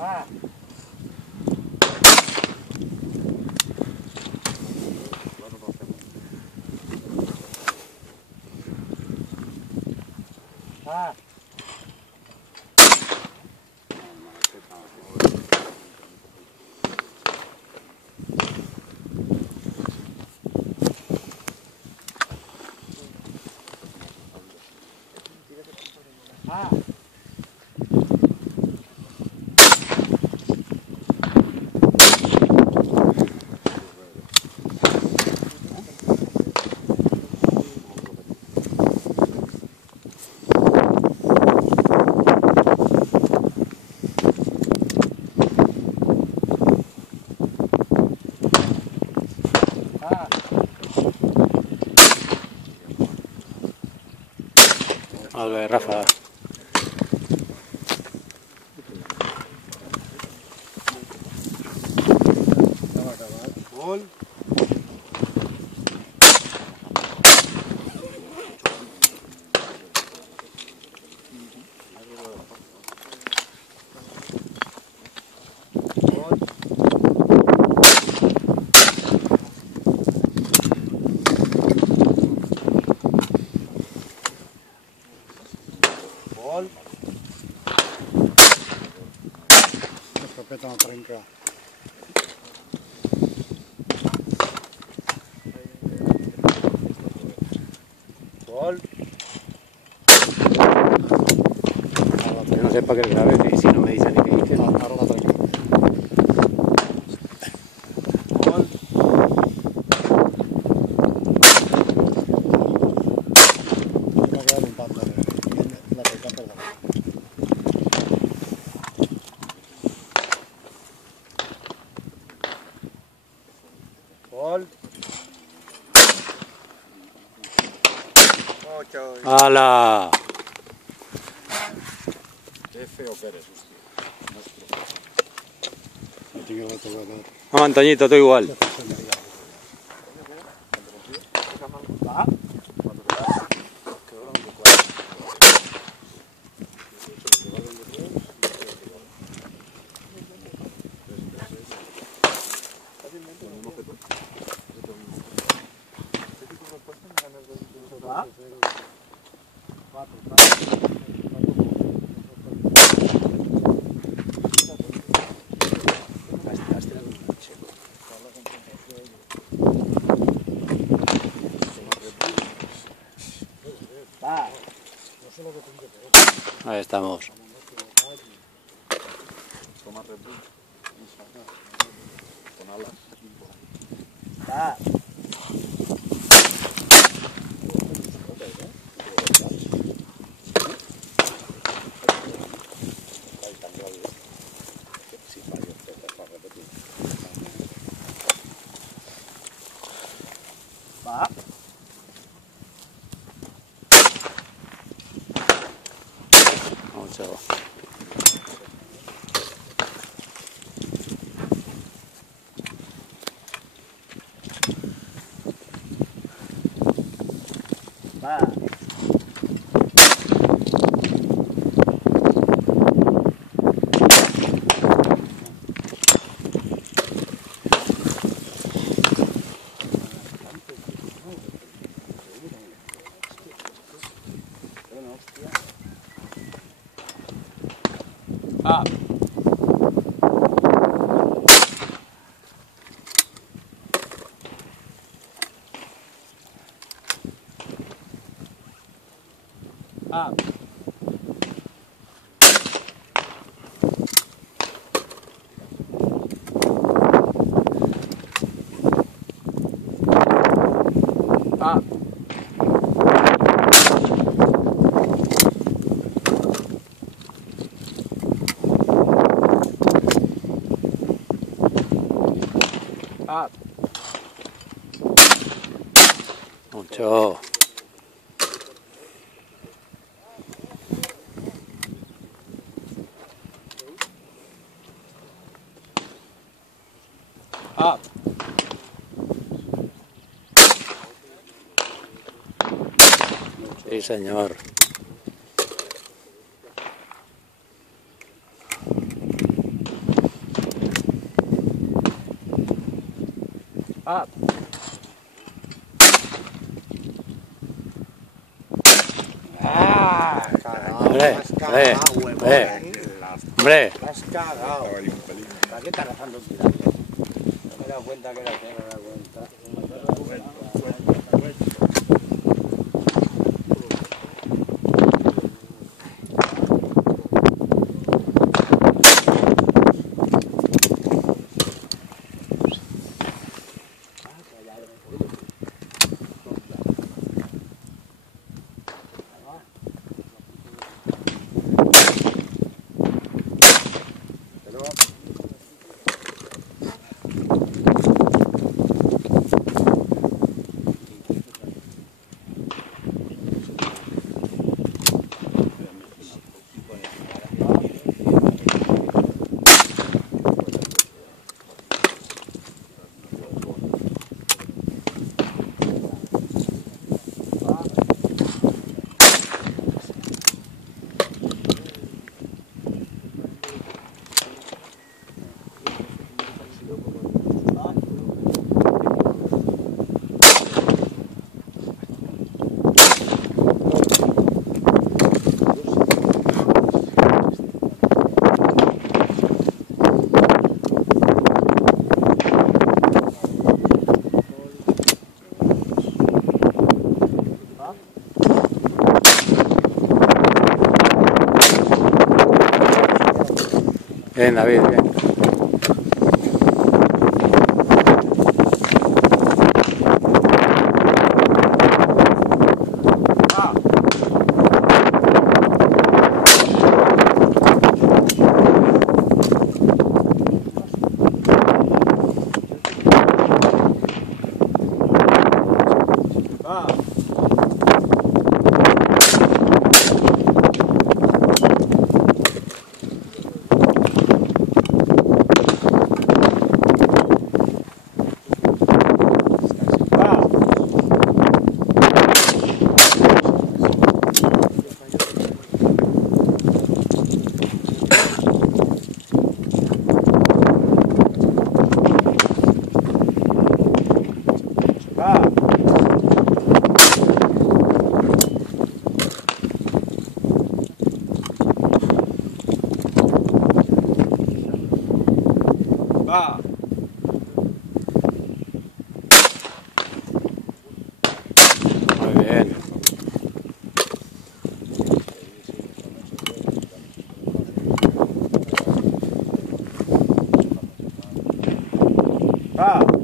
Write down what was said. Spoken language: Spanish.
Va. Va. Ah. Vale, Rafa. Gol. Gol. Escopeta no trenca. Gol. Yo no sé para qué el grave, que si no me dicen ni qué dicen. Ahora la trenca. Gol. Me ha quedado un tanto. La trenca, perdón. Gol. 8. ¡Hala! Qué feo que eres, hostia. No tiene que retomar. Vamos, Antoñito, tú igual. Va. Va. Va. Ahí estamos. Toma Red Bull. Con alas. Ah. Va. Vamos, chavo. Va. Ah. Ah. Ah. Ah. Mucho. Ah. Sí, señor. Up. ¡Ah! Cagao, Hombre, has cagao, huevón. Hombre, Has cagao. ¿Para qué estás gastando tirando? No me he dado cuenta que era usted, no me he dado cuenta. bien, David, bien. Va. Muy bien. Va.